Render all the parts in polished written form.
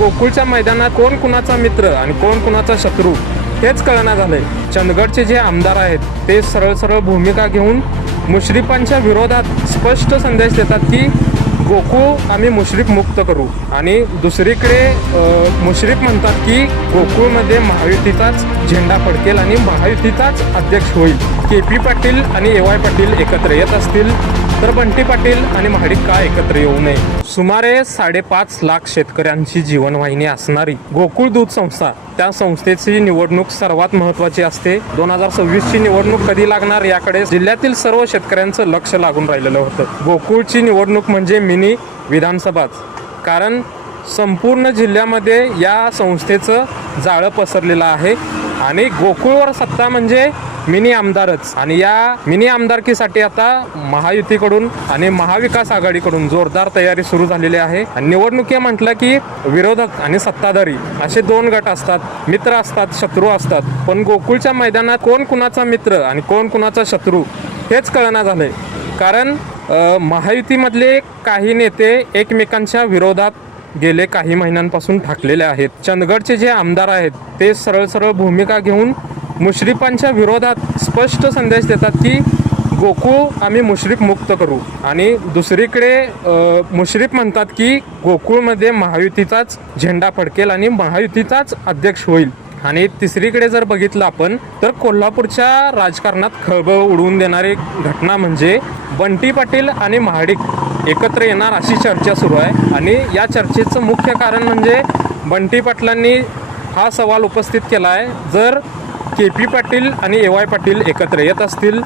गोकुळच्या मैदानात कोण कुणाचा मित्र आणि कोण कुणाचा शत्रू हेच कळना झालंय. चंदगडचे जे आमदार आहेत ते सरळ सरळ भूमिका घेऊन मुश्रीफांच्या विरोधात स्पष्ट संदेश देतात की गोकुळ आम्ही मुश्रीफ मुक्त करू, आणि दुसरीकडे मुश्रीफ म्हणतात की गोकुळमध्ये महायुतीचाच झेंडा फडकेल आणि महायुतीचाच अध्यक्ष होईल. KP पाटील आणि AY पाटील एकत्र येत असतील तर बंटी पाटील आणि महाडिक का एकत्र येऊ नये. सुमारे 5.5 लाख शेतकऱ्यांची जीवनवाहिनी असणारी गोकुळ दूध संस्था, त्या संस्थेची निवडणूक सर्वात महत्त्वाची असते. 2026ची निवडणूक कधी लागणार याकडे जिल्ह्यातील सर्व शेतकऱ्यांचं लक्ष लागून राहिलेलं होतं. गोकुळची निवडणूक म्हणजे मिनी विधानसभाच, कारण संपूर्ण जिल्ह्यामध्ये या संस्थेचं जाळं पसरलेलं आहे आणि गोकुळवर सत्ता म्हणजे मिनी आमदारच. आणि या मिनी आमदारकीसाठी आता महायुतीकडून आणि महाविकास आघाडीकडून जोरदार तयारी सुरू झालेली आहे. निवडणुकी म्हटलं की विरोधक आणि सत्ताधारी असे दोन गट असतात, मित्र असतात, शत्रू असतात. पण गोकुळच्या मैदानात कोण कुणाचा मित्र आणि कोण कुणाचा शत्रू हेच कळना झालंय. कारण महायुतीमधले काही नेते एकमेकांच्या विरोधात गेले काही महिन्यांपासून ठाकलेले आहेत. चंदगडचे जे आमदार आहेत ते सरळ सरळ भूमिका घेऊन मुश्रीफांच्या विरोधात स्पष्ट संदेश देतात की गोकुळ आम्ही मुश्रीफ मुक्त करू, आणि दुसरीकडे मुश्रीफ म्हणतात की गोकुळमध्ये महायुतीचाच झेंडा फडकेल आणि महायुतीचाच अध्यक्ष होईल. आणि तिसरीकडे जर बघितलं आपण तर कोल्हापूरच्या राजकारणात खळबळ उडवून देणारी घटना म्हणजे बंटी पाटील आणि महाडिक एकत्र येणार अशी चर्चा सुरू आहे. आणि या चर्चेचं मुख्य कारण म्हणजे बंटी पाटलांनी हा सवाल उपस्थित केला आहे, जर KP पाटील आणि AY पाटील एकत्र येत असतील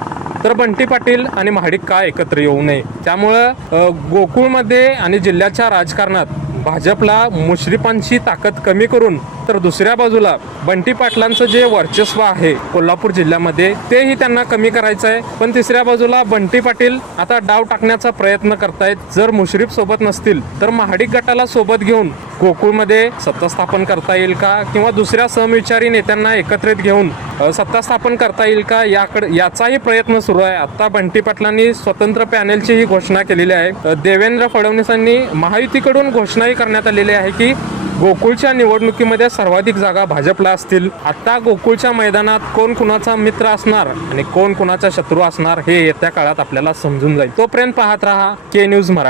तर बंटी पाटील आणि महाडिक का एकत्र येऊ नये. त्यामुळं गोकुळमध्ये आणि जिल्ह्याच्या राजकारणात भाजपला मुश्रीफांची ताकद कमी करून तर दुसऱ्या बाजूला बंटी पाटलांचं जे वर्चस्व आहे कोल्हापूर जिल्ह्यामध्ये तेही त्यांना कमी करायचं आहे. पण तिसऱ्या बाजूला बंटी पाटील आता डाव टाकण्याचा प्रयत्न करतायत. जर मुश्रीफ सोबत नसतील तर महाडिक गटाला सोबत घेऊन गोकुळमध्ये सत्ता स्थापन करता येईल का, किंवा दुसऱ्या समविचारी नेत्यांना एकत्रित घेऊन सत्ता स्थापन करता येईल का, याचाही प्रयत्न सुरू आहे. आता बंटी पाटलांनी स्वतंत्र पॅनेलची ही घोषणा केलेली आहे. देवेंद्र फडणवीसांनी महायुतीकडून घोषणाही करण्यात आलेली आहे की गोकुळच्या निवडणुकीमध्ये सर्वाधिक जागा भाजपला असतील. आता गोकुळच्या मैदानात कोण कुणाचा मित्र असणार आणि कोण कुणाचा शत्रू असणार हे येत्या काळात आपल्याला समजून जाईल. तोपर्यंत पाहत रहा K न्यूज मराठी.